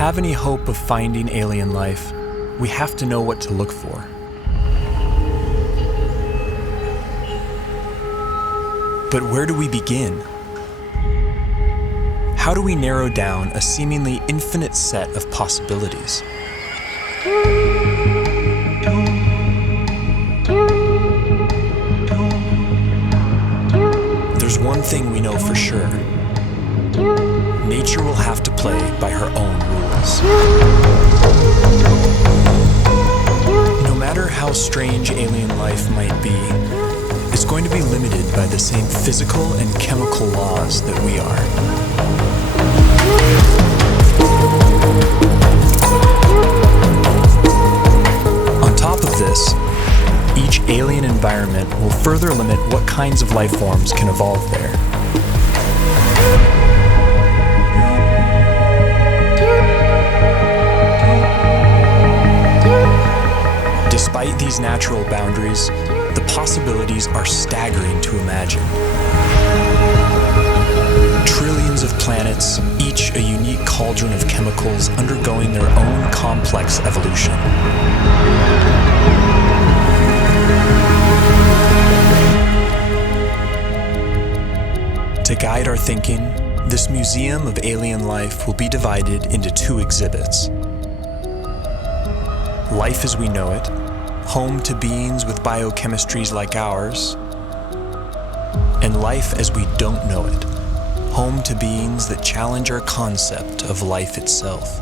have any hope of finding alien life, we have to know what to look for. But where do we begin? How do we narrow down a seemingly infinite set of possibilities? There's one thing we know for sure. Nature will have to play by her own rules. No matter how strange alien life might be, it's going to be limited by the same physical and chemical laws that we are. On top of this, each alien environment will further limit what kinds of life forms can evolve there. Despite these natural boundaries, the possibilities are staggering to imagine. Trillions of planets, each a unique cauldron of chemicals undergoing their own complex evolution. To guide our thinking, this museum of alien life will be divided into two exhibits. Life as we know it, home to beings with biochemistries like ours, and life as we don't know it, home to beings that challenge our concept of life itself.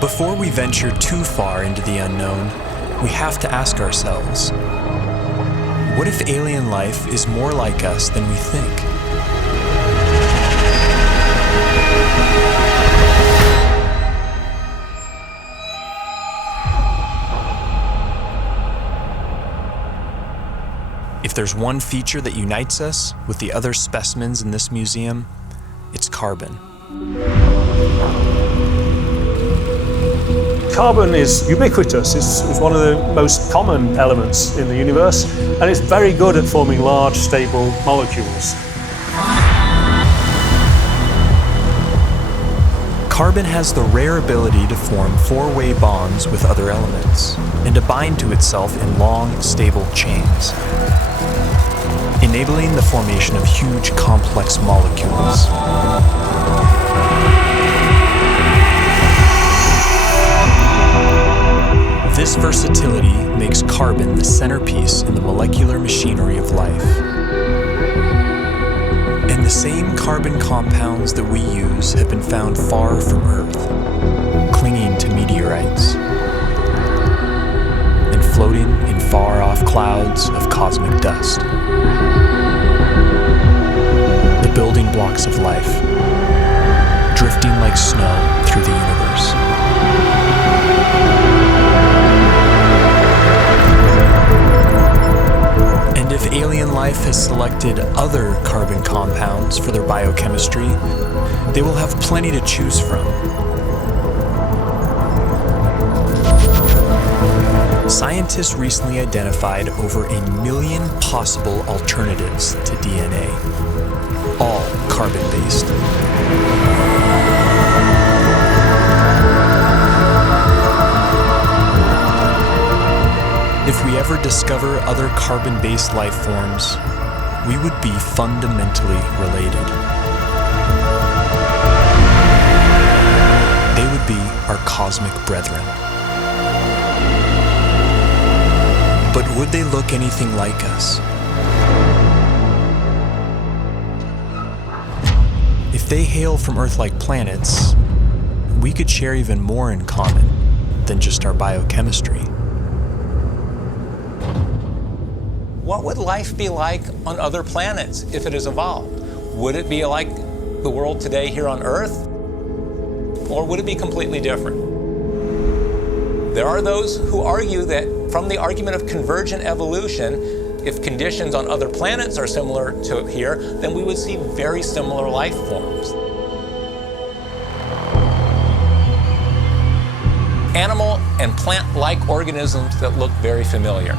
Before we venture too far into the unknown, we have to ask ourselves, what if alien life is more like us than we think? If there's one feature that unites us with the other specimens in this museum, it's carbon. Carbon is ubiquitous. It's one of the most common elements in the universe, and it's very good at forming large, stable molecules. Carbon has the rare ability to form four-way bonds with other elements and to bind to itself in long, stable chains, enabling the formation of huge, complex molecules. This versatility makes carbon the centerpiece in the molecular machinery of life. And the same carbon compounds that we use have been found far from Earth, clinging to meteorites, and floating in far-off clouds of cosmic dust. The building blocks of life, drifting like snow through the universe. And if alien life has selected other carbon compounds for their biochemistry, they will have plenty to choose from. Scientists recently identified over 1 million possible alternatives to DNA, all carbon-based. If we ever discover other carbon-based life forms, we would be fundamentally related. They would be our cosmic brethren. But would they look anything like us? If they hail from Earth-like planets, we could share even more in common than just our biochemistry. What would life be like on other planets if it has evolved? Would it be like the world today here on Earth? Or would it be completely different? There are those who argue that from the argument of convergent evolution, if conditions on other planets are similar to here, then we would see very similar life forms. Animal and plant-like organisms that look very familiar.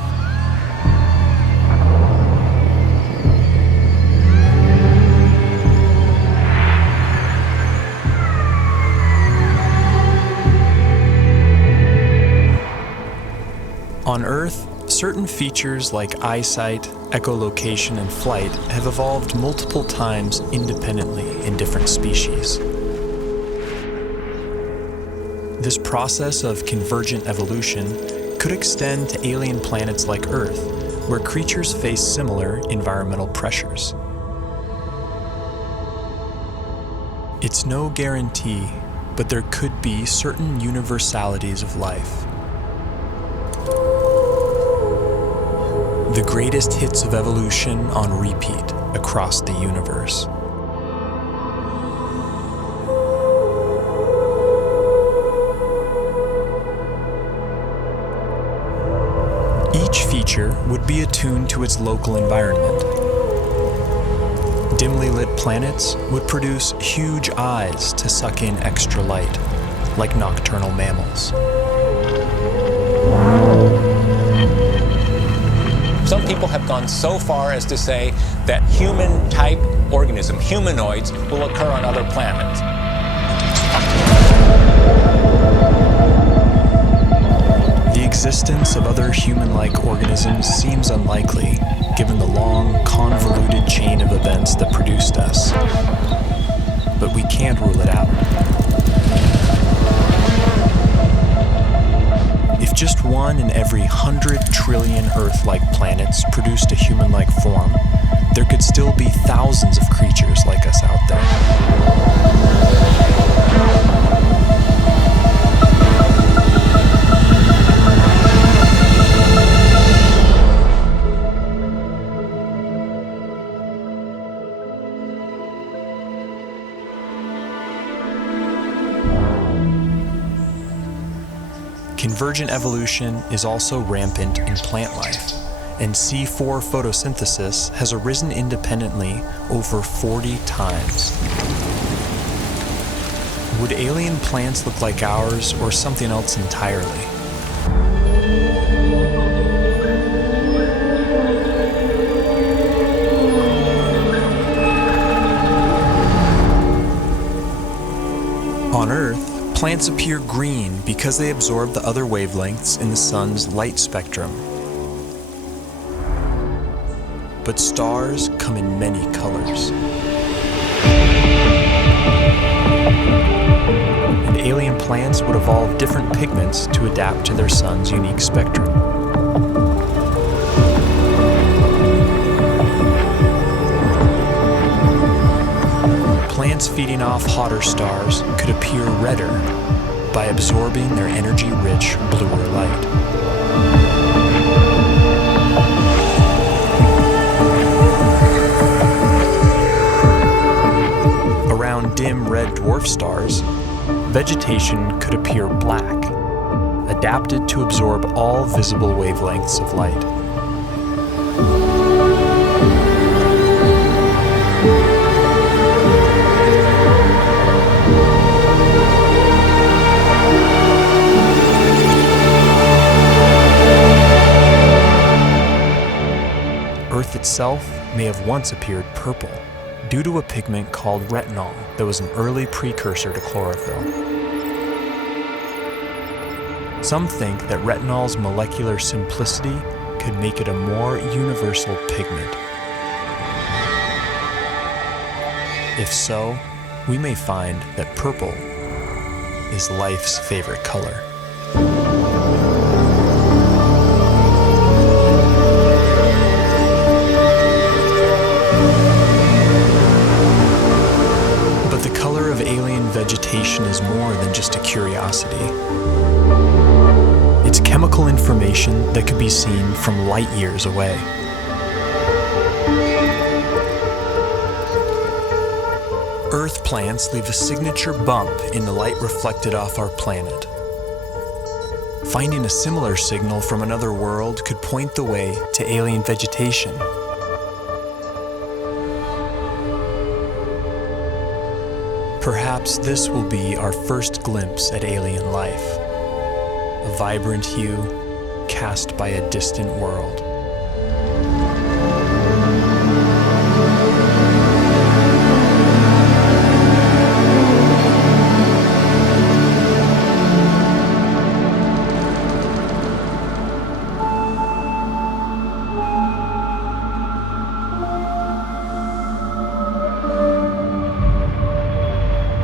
certain features like eyesight, echolocation, and flight have evolved multiple times independently in different species. This process of convergent evolution could extend to alien planets like Earth, where creatures face similar environmental pressures. It's no guarantee, but there could be certain universalities of life. The greatest hits of evolution on repeat across the universe. Each feature would be attuned to its local environment. Dimly lit planets would produce huge eyes to suck in extra light, like nocturnal mammals. Some people have gone so far as to say that human-type organism, humanoids, will occur on other planets. The existence of other human-like organisms seems unlikely, given the long, convoluted chain of events that produced us. But we can't rule it out. If just one in every 100 trillion Earth-like planets produced a human-like form, there could still be thousands of creatures like us out there. Convergent evolution is also rampant in plant life, and C4 photosynthesis has arisen independently over 40 times. Would alien plants look like ours or something else entirely? On Earth, plants appear green because they absorb the other wavelengths in the sun's light spectrum. But stars come in many colors. And alien plants would evolve different pigments to adapt to their sun's unique spectrum. Plants feeding off hotter stars could appear redder by absorbing their energy-rich bluer light. Around dim red dwarf stars, vegetation could appear black, adapted to absorb all visible wavelengths of light. Earth itself may have once appeared purple due to a pigment called retinol that was an early precursor to chlorophyll. Some think that retinol's molecular simplicity could make it a more universal pigment. If so, we may find that purple is life's favorite color. Vegetation is more than just a curiosity. It's chemical information that could be seen from light years away. Earth plants leave a signature bump in the light reflected off our planet. Finding a similar signal from another world could point the way to alien vegetation. Perhaps this will be our first glimpse at alien life, a vibrant hue cast by a distant world.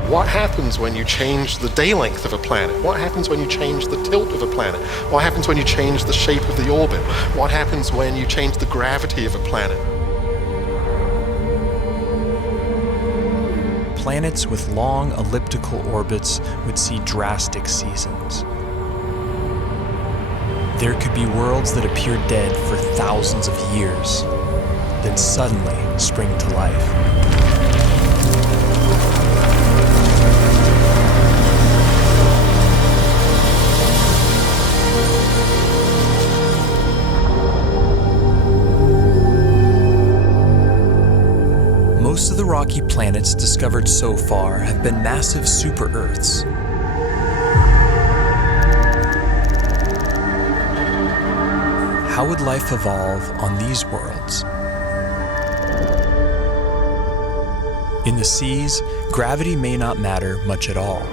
What happens when you change the day length of a planet? What happens when you change the tilt of a planet? What happens when you change the shape of the orbit? What happens when you change the gravity of a planet? Planets with long elliptical orbits would see drastic seasons. There could be worlds that appear dead for thousands of years, then suddenly spring to life. Most of the rocky planets discovered so far have been massive super-Earths. How would life evolve on these worlds? In the seas, gravity may not matter much at all.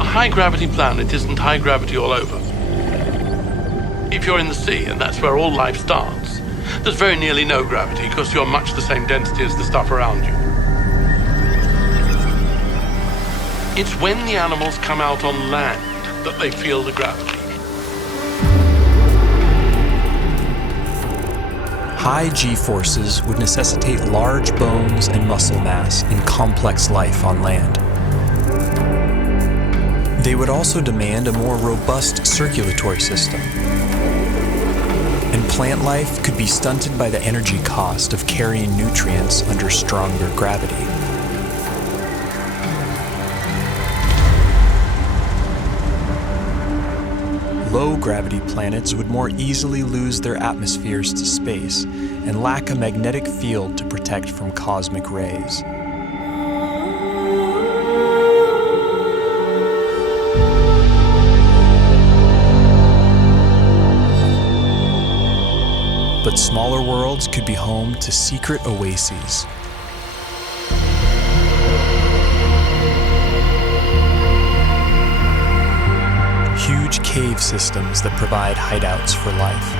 A high-gravity planet isn't high gravity all over. If you're in the sea, and that's where all life starts, there's very nearly no gravity because you're much the same density as the stuff around you. It's when the animals come out on land that they feel the gravity. High G-forces would necessitate large bones and muscle mass in complex life on land. They would also demand a more robust circulatory system. And plant life could be stunted by the energy cost of carrying nutrients under stronger gravity. Low-gravity planets would more easily lose their atmospheres to space and lack a magnetic field to protect from cosmic rays. But smaller worlds could be home to secret oases. Huge cave systems that provide hideouts for life.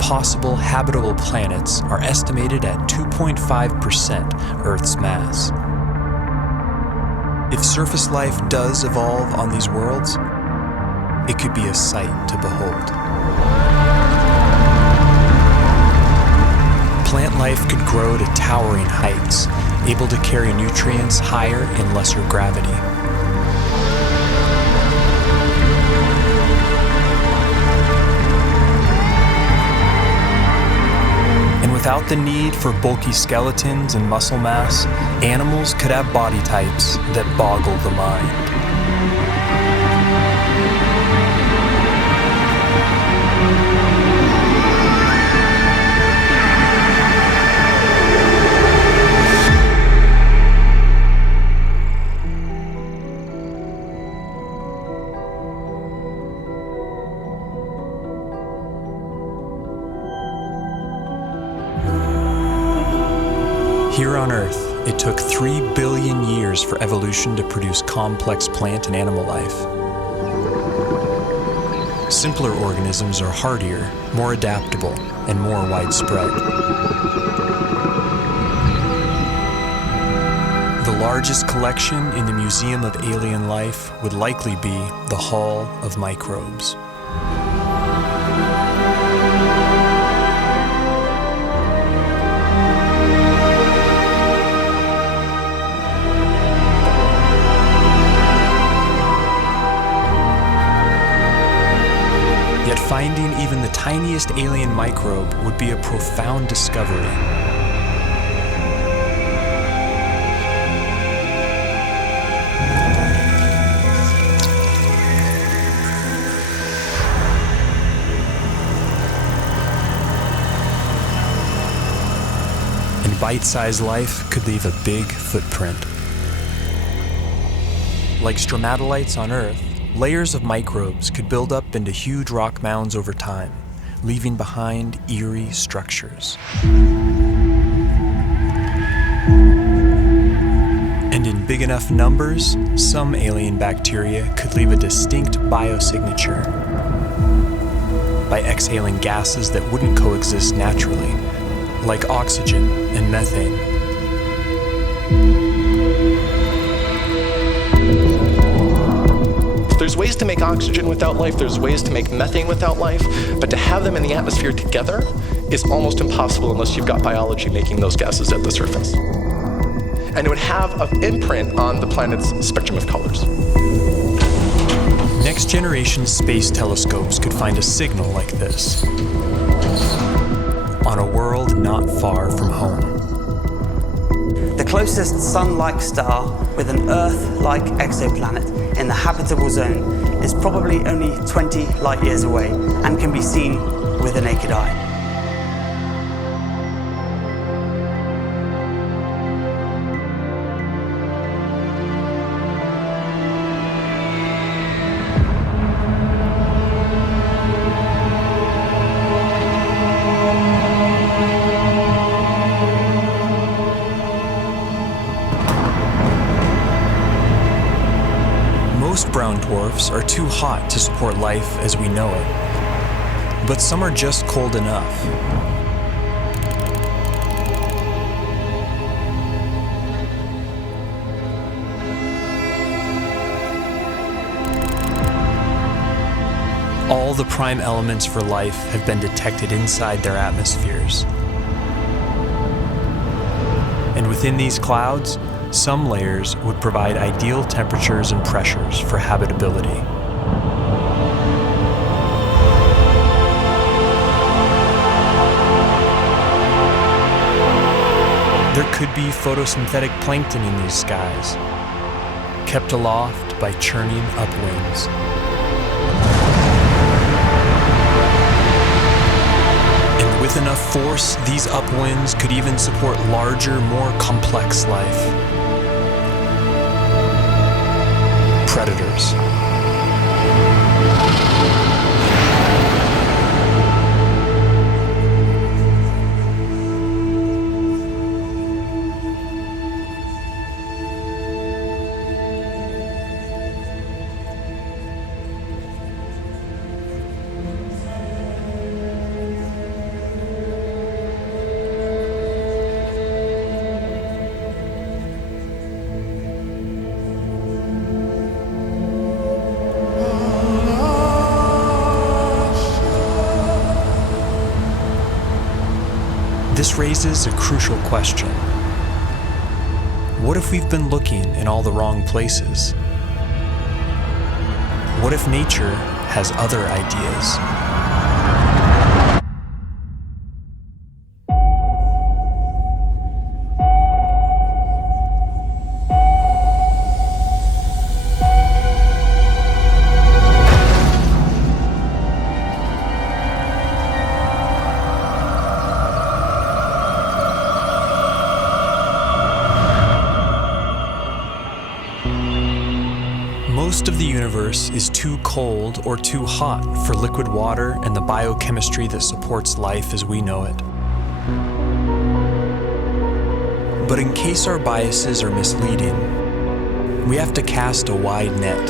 Possible habitable planets are estimated at 2.5% Earth's mass. If surface life does evolve on these worlds, it could be a sight to behold. Plant life could grow to towering heights, able to carry nutrients higher in lesser gravity. Without the need for bulky skeletons and muscle mass, animals could have body types that boggle the mind. Here on Earth, it took 3 billion years for evolution to produce complex plant and animal life. Simpler organisms are hardier, more adaptable, and more widespread. The largest collection in the Museum of Alien Life would likely be the Hall of Microbes. Yet finding even the tiniest alien microbe would be a profound discovery. and bite-sized life could leave a big footprint. Like stromatolites on Earth, layers of microbes could build up into huge rock mounds over time, leaving behind eerie structures. And in big enough numbers, some alien bacteria could leave a distinct biosignature by exhaling gases that wouldn't coexist naturally, like oxygen and methane. There's ways to make oxygen without life, there's ways to make methane without life, but to have them in the atmosphere together is almost impossible unless you've got biology making those gases at the surface. And it would have an imprint on the planet's spectrum of colors. Next generation space telescopes could find a signal like this on a world not far from home. The closest sun-like star with an Earth-like exoplanet in the habitable zone is probably only 20 light years away and can be seen with the naked eye. Most brown dwarfs are too hot to support life as we know it, but some are just cold enough. All the prime elements for life have been detected inside their atmospheres. And within these clouds, some layers would provide ideal temperatures and pressures for habitability. There could be photosynthetic plankton in these skies, kept aloft by churning upwinds. And with enough force, these upwinds could even support larger, more complex life. Predators. This raises a crucial question. What if we've been looking in all the wrong places? What if nature has other ideas? Most of the universe is too cold or too hot for liquid water and the biochemistry that supports life as we know it. But in case our biases are misleading, we have to cast a wide net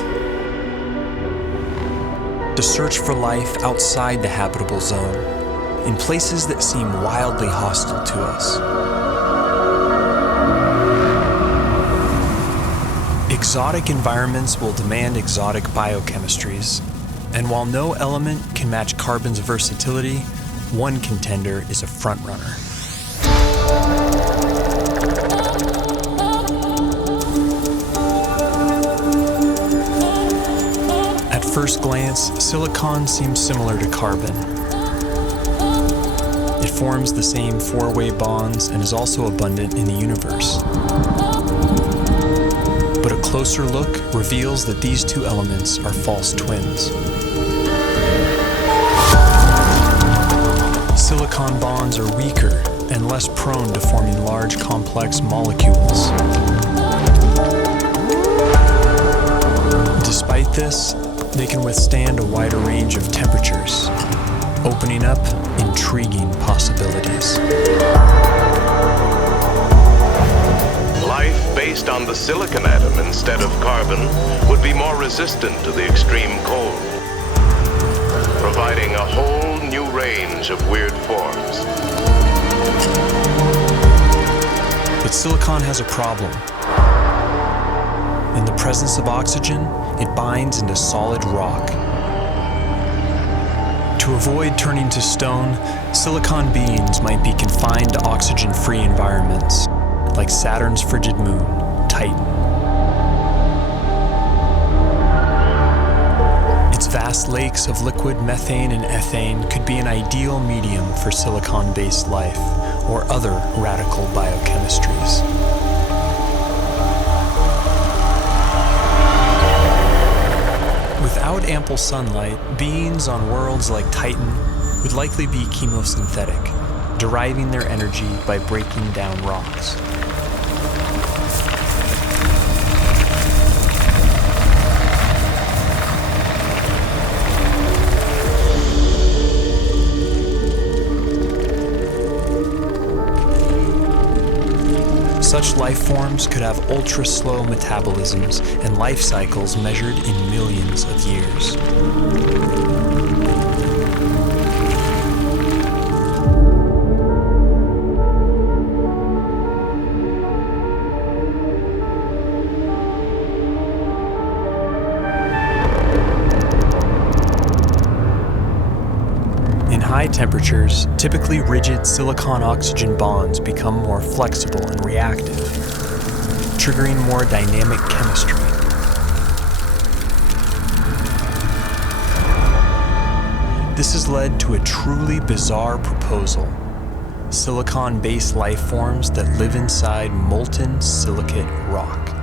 to search for life outside the habitable zone, in places that seem wildly hostile to us. Exotic environments will demand exotic biochemistries, and while no element can match carbon's versatility, one contender is a frontrunner. At first glance, silicon seems similar to carbon. It forms the same four-way bonds and is also abundant in the universe. But a closer look reveals that these two elements are false twins. Silicon bonds are weaker and less prone to forming large, complex molecules. Despite this, they can withstand a wider range of temperatures, opening up intriguing possibilities. Life based on the silicon atom instead of carbon would be more resistant to the extreme cold, providing a whole new range of weird forms. But silicon has a problem. In the presence of oxygen, it binds into solid rock. To avoid turning to stone, silicon beings might be confined to oxygen-free environments, like Saturn's frigid moon, Titan. Its vast lakes of liquid methane and ethane could be an ideal medium for silicon-based life or other radical biochemistries. Without ample sunlight, beings on worlds like Titan would likely be chemosynthetic, deriving their energy by breaking down rocks. Such life forms could have ultra-slow metabolisms and life cycles measured in millions of years. In high temperatures, typically rigid silicon-oxygen bonds become more flexible and reactive, triggering more dynamic chemistry. This has led to a truly bizarre proposal: silicon-based life forms that live inside molten silicate rock.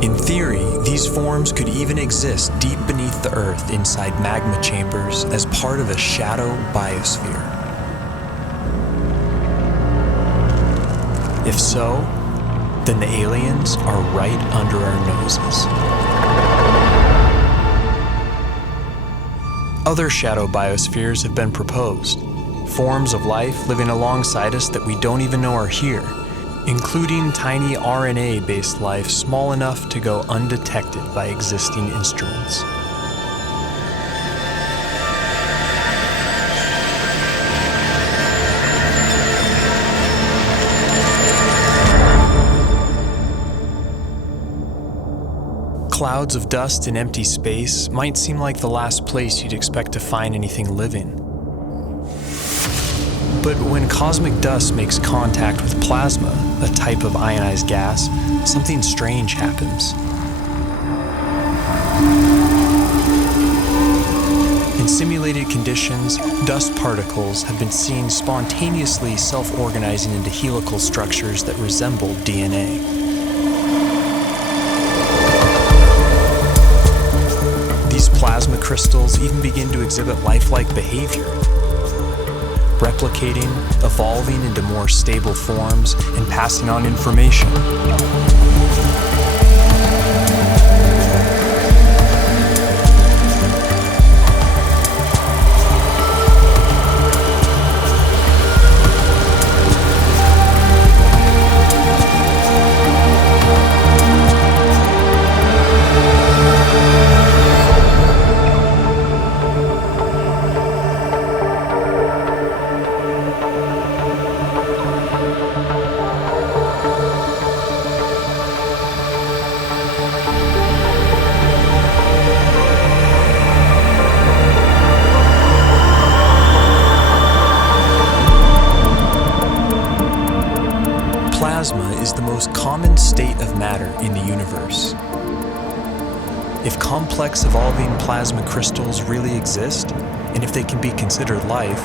In theory, these forms could even exist deep beneath the Earth inside magma chambers as part of a shadow biosphere. If so, then the aliens are right under our noses. Other shadow biospheres have been proposed, forms of life living alongside us that we don't even know are here, including tiny RNA-based life small enough to go undetected by existing instruments. Clouds of dust in empty space might seem like the last place you'd expect to find anything living. But when cosmic dust makes contact with plasma, a type of ionized gas, something strange happens. In simulated conditions, dust particles have been seen spontaneously self-organizing into helical structures that resemble DNA. These plasma crystals even begin to exhibit lifelike behavior, replicating, evolving into more stable forms, and passing on information. Plasma is the most common state of matter in the universe. If complex evolving plasma crystals really exist, and if they can be considered life,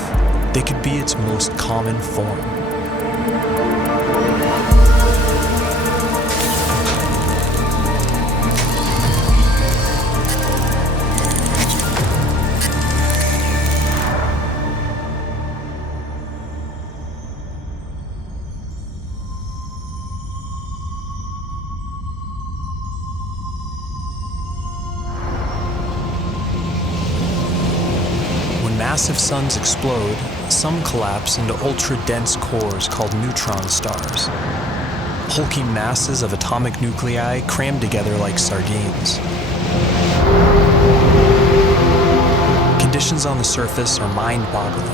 they could be its most common form. massive suns explode, some collapse into ultra-dense cores called neutron stars. Hulking masses of atomic nuclei crammed together like sardines. Conditions on the surface are mind-boggling.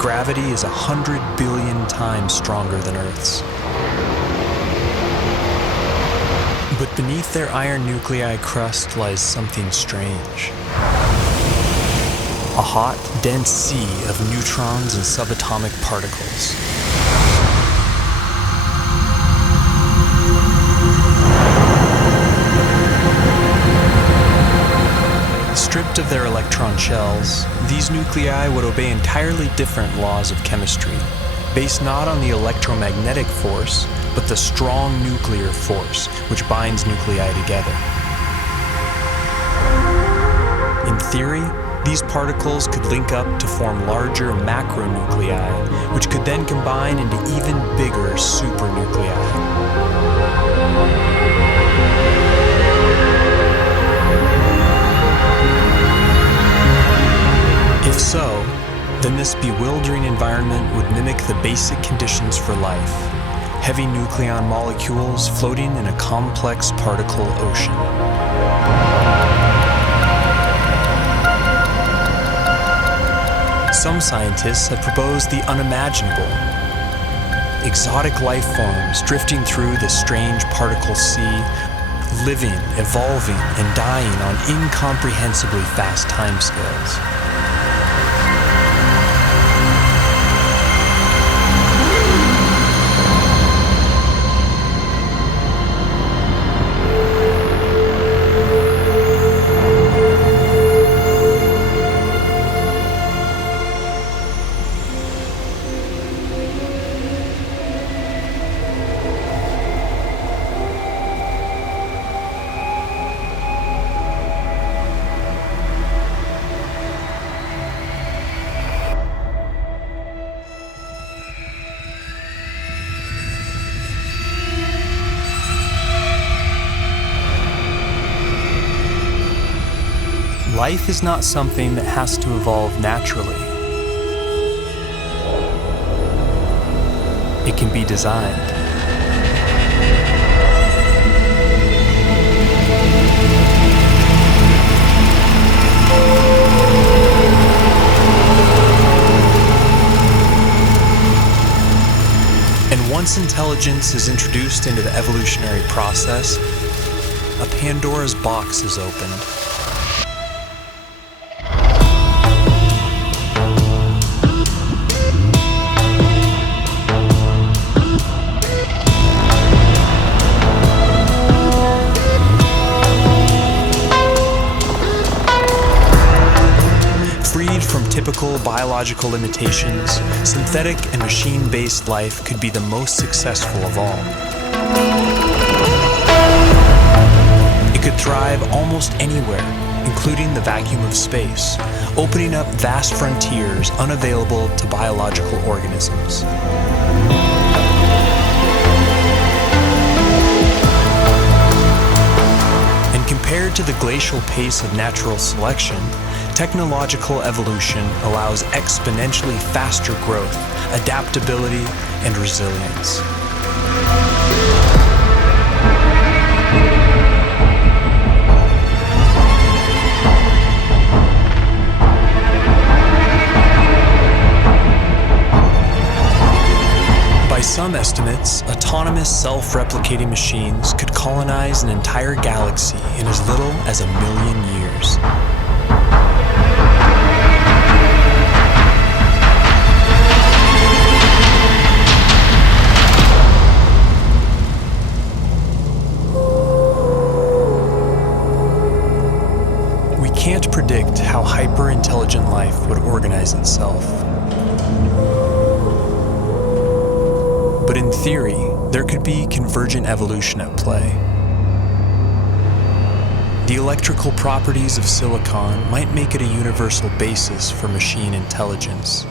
Gravity is 100 billion times stronger than Earth's. But beneath their iron nuclei crust lies something strange. A hot, dense sea of neutrons and subatomic particles. Stripped of their electron shells, these nuclei would obey entirely different laws of chemistry, based not on the electromagnetic force, but the strong nuclear force which binds nuclei together. In theory, these particles could link up to form larger macronuclei, which could then combine into even bigger supernuclei. If so, then this bewildering environment would mimic the basic conditions for life: heavy nucleon molecules floating in a complex particle ocean. Some scientists have proposed the unimaginable: exotic life forms drifting through this strange particle sea, living, evolving, and dying on incomprehensibly fast timescales. Life is not something that has to evolve naturally. It can be designed. And once intelligence is introduced into the evolutionary process, a Pandora's box is opened. Typical biological limitations, synthetic and machine-based life could be the most successful of all. It could thrive almost anywhere, including the vacuum of space, opening up vast frontiers unavailable to biological organisms. And compared to the glacial pace of natural selection, technological evolution allows exponentially faster growth, adaptability, and resilience. By some estimates, autonomous self-replicating machines could colonize an entire galaxy in as little as 1 million years. Can't predict how hyper-intelligent life would organize itself. But in theory, there could be convergent evolution at play. The electrical properties of silicon might make it a universal basis for machine intelligence,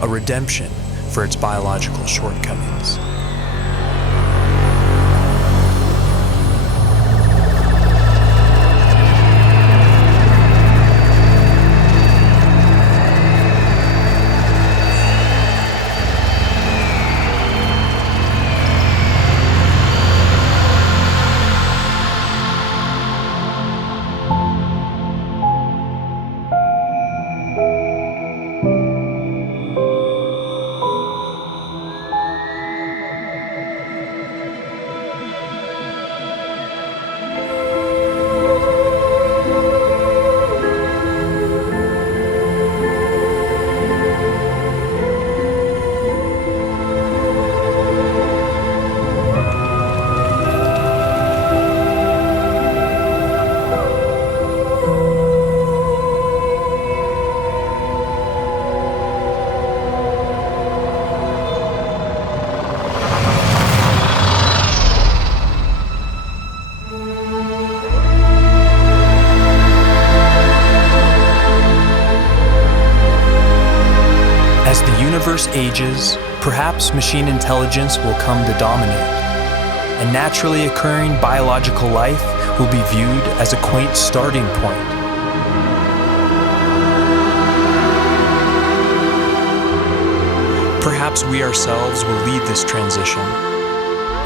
a redemption for its biological shortcomings. ages, perhaps machine intelligence will come to dominate, and naturally occurring biological life will be viewed as a quaint starting point. Perhaps we ourselves will lead this transition,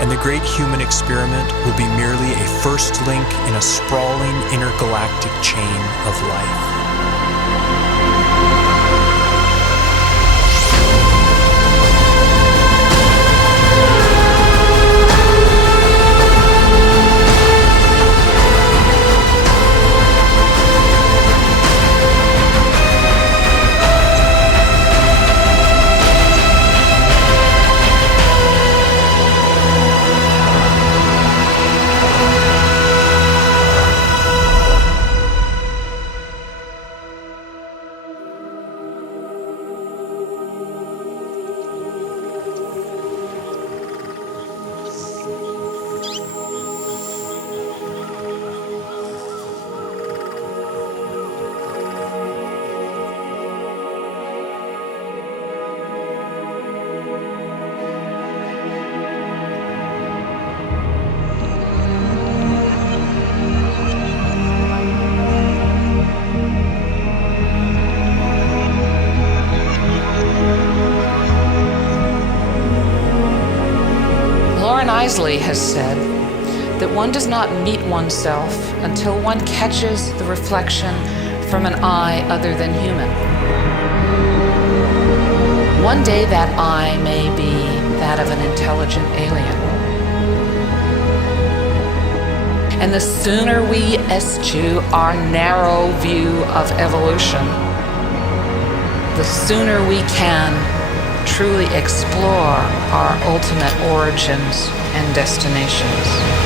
and the great human experiment will be merely a first link in a sprawling intergalactic chain of life. Has said that one does not meet oneself until one catches the reflection from an eye other than human. One day that eye may be that of an intelligent alien. And the sooner we eschew our narrow view of evolution, the sooner we can truly explore our ultimate origins and destinations.